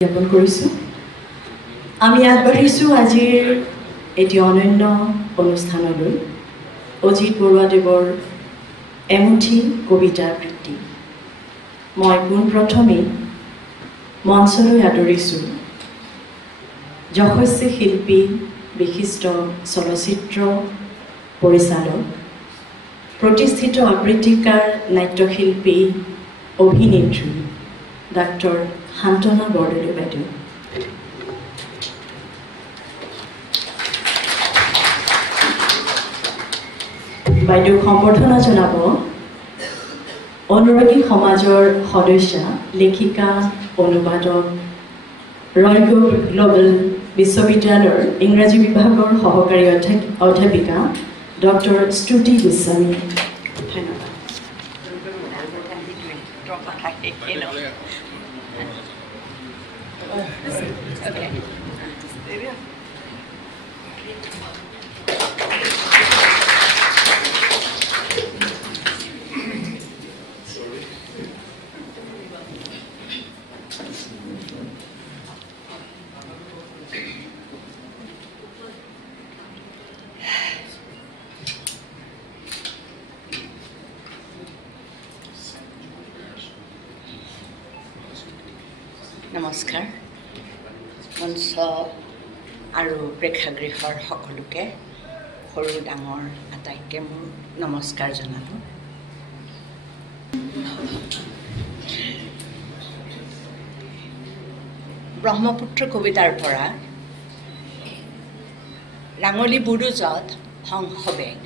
জ্ঞাপন কৰিছোঁ। আমি আগবাঢ়িছোঁ আজিৰ এটি অনন্য অনুষ্ঠানলৈ। অজিত বৰুৱাদেৱৰ এমুঠি কবিতা আবৃত্তি। মই পোনপ্ৰথমেই মঞ্চলৈ আদৰিছোঁ যশস্বী শিল্পী, বিশিষ্ট চলচ্চিত্ৰ পৰিচালক, প্ৰতিষ্ঠিত আবৃত্তিকাৰ, নাট্যশিল্পী, অভিনেত্ৰী ডাক্তৰ শান্তনা বৰদলৈ বাইদেউ। বাইদেউক সম্বৰ্ধনা জনাব অনুৰাগী সমাজৰ সদস্যা, লেখিকা, অনুবাদক, ৰয়েল গ্লোবেল বিশ্ববিদ্যালয়ৰ ইংৰাজী বিভাগৰ সহকাৰী অধ্যাপিকা ডক্টৰ শ্ৰুতি গোস্বামী। ধন্যবাদ। নমস্কাৰ। মঞ্চ আৰু প্ৰেক্ষাগৃহৰ সকলোকে, সৰু ডাঙৰ আটাইকে মোৰ নমস্কাৰ জনালোঁ। ব্ৰহ্মপুত্ৰ কবিতাৰ পৰা ৰাঙলী বুৰুজত হংসবেগ,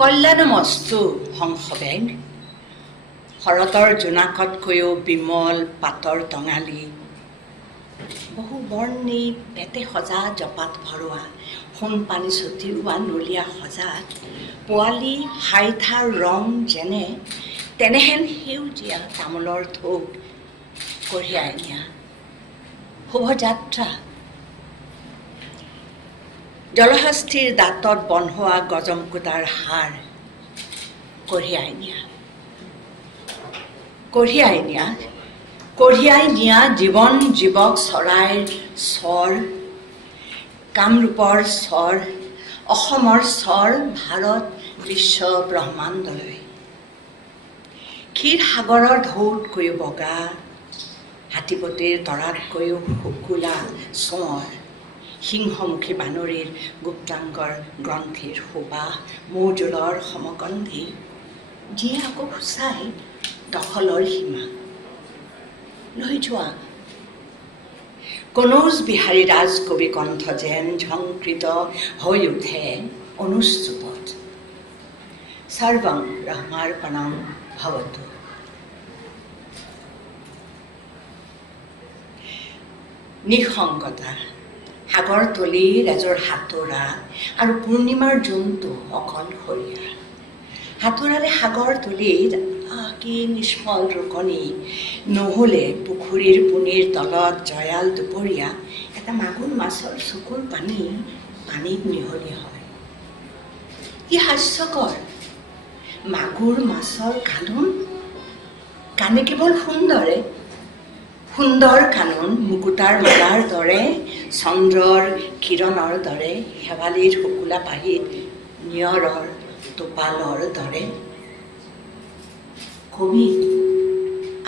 কল্যাণমস্তু হংসবেগ, শৰতৰ জোনাকতকৈও বিমল পাতৰ টঙালি, বহু বৰ্ণী পেটে সজা জপাত ভৰোৱা, সোণ পানী ছটিওৱা নলীয়া সজাত, পোৱালি হাইঠাৰ ৰং যেনে তেনেহেন সেউজীয়া তামোলৰ থোক কঢ়িয়াই নিয়া, শুভযাত্ৰা, জলহস্তীৰ দাঁতত বন্ধোৱা গজমকুটাৰ হাৰ কঢ়িয়াই নিয়া, কঢ়িয়াই নিয়া জীৱন জীৱক চৰাইৰ স্বৰ, কামৰূপৰ স্বৰ, অসমৰ স্বৰ, ভাৰত বিশ্ব ব্ৰহ্মাণ্ডলৈ, ক্ষীৰ সাগৰৰ ঢৌতকৈও বগা, হাতীপতিৰ তৰাতকৈও শুকুলা চোঁৱৰ, সিংহমুখী বানৰীৰ গুপ্তাংগৰ গ্ৰন্থিৰ সুবাস, মৌজোলৰ সমগন্ধি, যিয়ে আকৌ সূচাই দখলৰ সীমা লৈ যোৱা, কনৌজ বিহাৰী ৰাজ কবি কণ্ঠ যেন ঝংকৃত হৈ উঠে অনুষ্টুপত, সৰ্বং ব্ৰহ্মাৰ্পণং ভৱতু। নিঃসংগতা, সাগৰতলীৰ এযোৰ সাঁতোৰা আৰু পূৰ্ণিমাৰ জোনটো অকলশৰীয়া, সাঁতোৰালে সাগৰতলীত কি নিষ্ফল ৰোকনি, নহ'লে পুখুৰীৰ পুনিৰ তলত জয়াল দুপৰীয়া, এটা মাগুৰ মাছৰ চকুৰ পানী পানীত মিহলি হয়। কি হাস্যকৰ, মাগুৰ মাছৰ কানুন, কানে কেৱল সুন্দৰ কানুন, মুকুতাৰ মালাৰ দৰে, চন্দ্ৰৰ কিৰণৰ দৰে, শেৱালিৰ শুকুলা পাহিত নিয়ৰৰ টোপালৰ দৰে। কবি,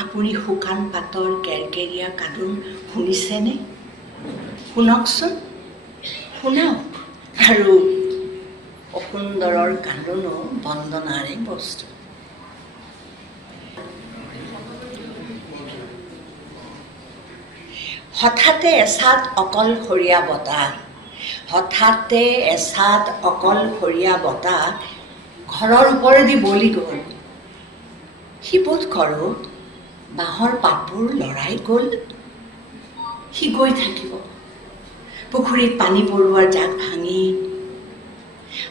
আপুনি শুকান পাতৰ কেৰকেৰীয়া কান্দোন শুনিছেনে? শুনকচোন, শুনাওক। আৰু অসুন্দৰৰ কান্দোনো বন্দনাৰে বস্তু। হঠাতে এচাত অকলশৰীয়া বতাহ, ঘৰৰ ওপৰেদি বলি গ'ল। সি বোধ কৰোঁ বাঁহৰ পাতবোৰ লৰাই গ'ল। সি গৈ থাকিব পুখুৰীত পানী পৰোৱাৰ জাক ভাঙি,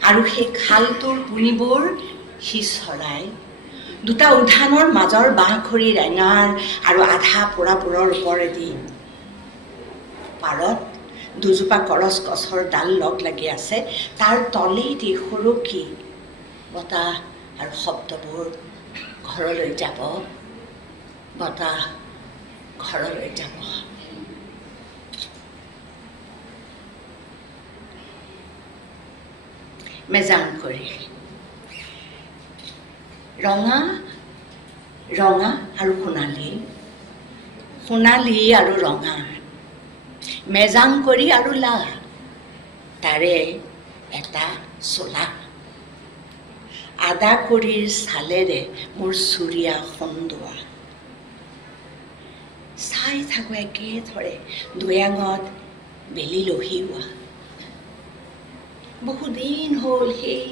আৰু সেই খালটোৰ পুলিবোৰ সি চৰাই, দুটা উদ্যানৰ মাজৰ বাঁহখৰিৰ এঙাৰ আৰু আধা পোৰাবোৰৰ ওপৰেদি। পাৰত দুজোপা কৰচ গছৰ ডাল লগ লাগি আছে, তাৰ তলেদি সৰকি বতাহ আৰু শব্দবোৰ ঘৰলৈ যাব, বতাহ ঘৰলৈ যাব। মেজাংকৰি ৰঙা ৰঙা আৰু সোণালী, সোণালী আৰু ৰঙা, মেজাংকৰি আৰু লা, তাৰে এটা চোলা। আদা কৰিৰ ছালেৰে মোৰ চুৰিয়া খন্দোৱা, চাই থাকো একেধৰে দৈয়াঙত বেলি লহিওৱা। বহুদিন হ'ল সেই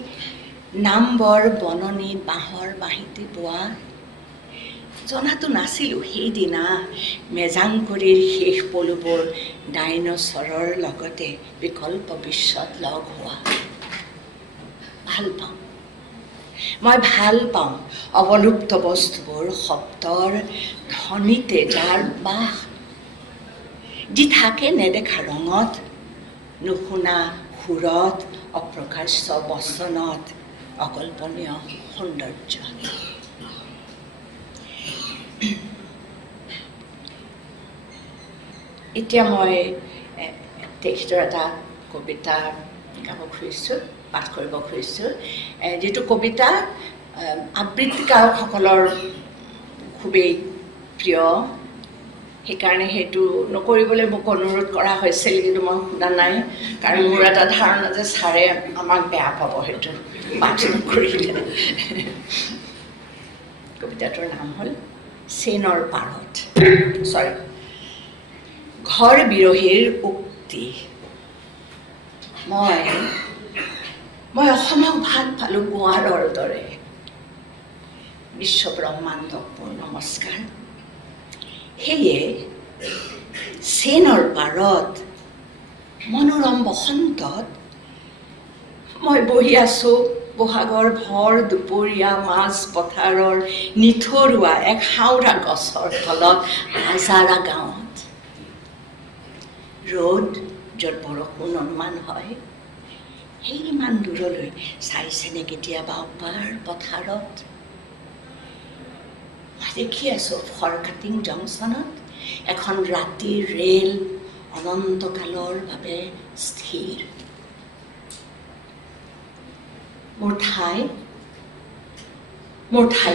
নামবৰ বননিত বাঁহৰ বাঁহীটি বোৱা। জনাটো নাছিলো সেইদিনা মেজাংকৰিৰ শেষ পলুবোৰ ডাইনচৰৰ লগতে বিকল্প বিশ্বত লগ হোৱা। ভাল পাওঁ, মই ভাল পাওঁ অৱলুপ্ত বস্তুবোৰ শব্দৰ ধ্বনিতে যাৰ বাস, যি থাকে নেদেখা ৰঙত, নুশুনা সুৰত, অপ্ৰকাশ্য বচনত, অকল্পনীয় সৌন্দৰ্য। এতিয়া মই তেখেতৰ এটা কবিতা গাব খুজিছোঁ, পাঠ কৰিব খুজিছোঁ, যিটো কবিতা আবৃত্তিকাৰকসকলৰ খুবেই প্ৰিয়। সেইকাৰণে সেইটো নকৰিবলৈ মোক অনুৰোধ কৰা হৈছিল, কিন্তু মই শুনা নাই, কাৰণ মোৰ এটা ধাৰণা যে ছাৰে আমাক বেয়া পাব সেইটো পাঠ নকৰিলে। কবিতাটোৰ নাম হ'ল চেনৰ পাৰত। ঘৰ বিৰহীৰ উক্তি। মই অসমক ভাল পালোঁ গোৱাৰৰ দৰে। বিশ্ব ব্ৰহ্মাণ্ডক মোৰ নমস্কাৰ। সেয়ে চেনৰ পাৰত মনোৰম বসন্তত মই বহি আছোঁ বহাগৰ ভৰ দুপৰীয়া মাজ পথাৰৰ নিথৰুৱা এক হাওৰা গছৰ তলত হাজাৰা গাঁৱত। ৰ'দ য'ত বৰষুণ অনুমান হয়, সেই ইমান দূৰলৈ চাইছেনে কেতিয়াবা অপাৰ পথাৰত? মই দেখি আছোঁ ফৰকাটিং জংচনত এখন ৰাতিৰ ৰেল অনন্তকালৰ বাবে স্থিৰ। মোৰ ঠাই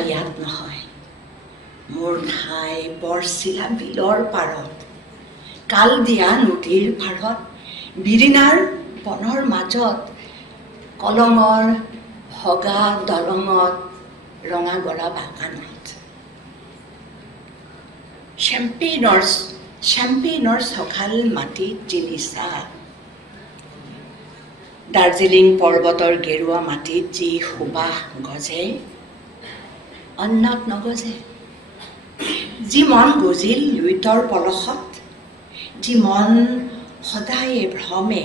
ইয়াত নহয়, মোৰ ঠাই বৰচিলা বিলৰ পাৰত, কাল দিয়া নদীৰ পাৰত, বিৰিণাৰ বনৰ মাজত, কলঙৰ ভগা দলঙত, ৰঙাগৰা বাগানত। চেম্পেইনৰ চখাল মাটিত জিলিচা, দাৰ্জিলিং পৰ্বতৰ গেৰুৱা মাটিত যি সুবাস গজে, অন্যত নগজে। যি মন গজিল লুইতৰ পলসত, যি মন সদায়ে ভ্ৰমে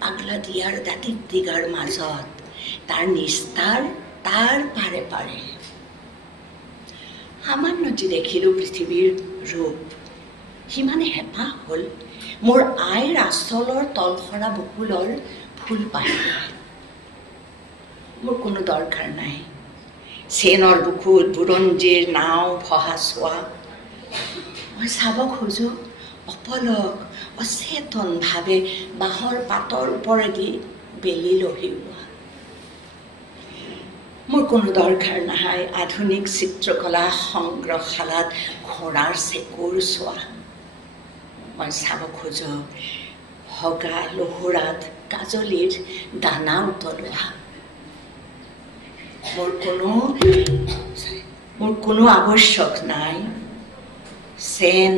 পাগলা দিয়াৰ দাঁতিত দিগাৰ মাজত, তাৰ নিস্তাৰ তাৰ পাৰে পাৰে। সামান্য যি দেখিলোঁ পৃথিৱীৰ ৰূপ, সিমানে হেঁপাহ হ'ল মোৰ আইৰ আচলৰ তলসৰা বকুলৰ ফুল পাহি। মোৰ কোনো দৰকাৰ নাই চেনৰ বুকুত বুৰঞ্জীৰ নাও ভহা চোৱা। মই চাব খোজোঁ অপলক অচেতনভাৱে বাঁহৰ পাতৰ ওপৰেদি বেলি লহিওৱা। মোৰ কোনো দৰকাৰ নাই আধুনিক চিত্ৰকলা সংগ্ৰহশালাত ঘোঁৰাৰ চেকুৰ চোৱা। মই চাব খোজোঁ হগা লহুৰাত কাজলিৰ দানা উতলোৱা। মোৰ কোনো আৱশ্যক নাই চেন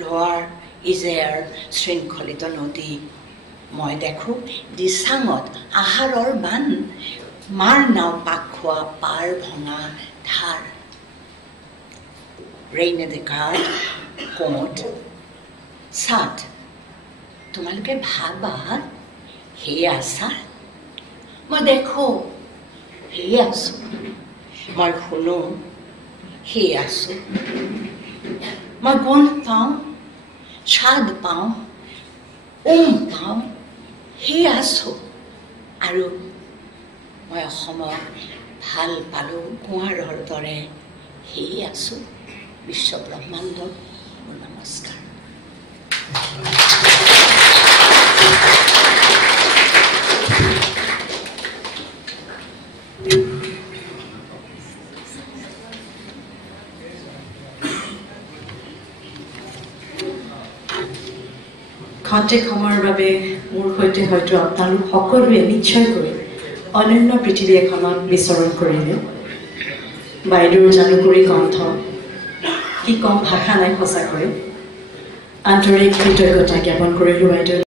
লোৱাৰ ইজেয়াৰ শৃংখলিত নদী। মই দেখোঁ দিচাঙত আহাৰৰ বান, মাৰ নাও পাক খোৱা পাৰ ভঙা ধাৰ। ৰেইনে দে গাৰ্ড কোট চাট। তোমালোকে ভাবা সেয়ে আছা, মই দেখোঁ সেয়ে আছোঁ, মই শুনো সেয়ে আছোঁ, মই গোন্ধ পাওঁ, স্বাদ পাওঁ, পাওঁ, সেয়ে আছোঁ। আৰু মই অসমক ভাল পালোঁ গোৱাৰৰ দৰে, সেয়ে আছোঁ বিশ্ব ব্ৰহ্মাণ্ডত নমস্কাৰ। খন্তেক সময়ৰ বাবে মোৰ সৈতে হয়তো আপোনালোক সকলোৱে নিশ্চয়কৈ অনন্য পৃথিৱী এখনত বিচৰণ কৰিলে। বাইদেউৰ জালুকৰি কণ্ঠ, কি কম ভাষা নাই সঁচাকৈ। আন্তৰিক কৃতজ্ঞতা জ্ঞাপন কৰিলোঁ বাইদেউ।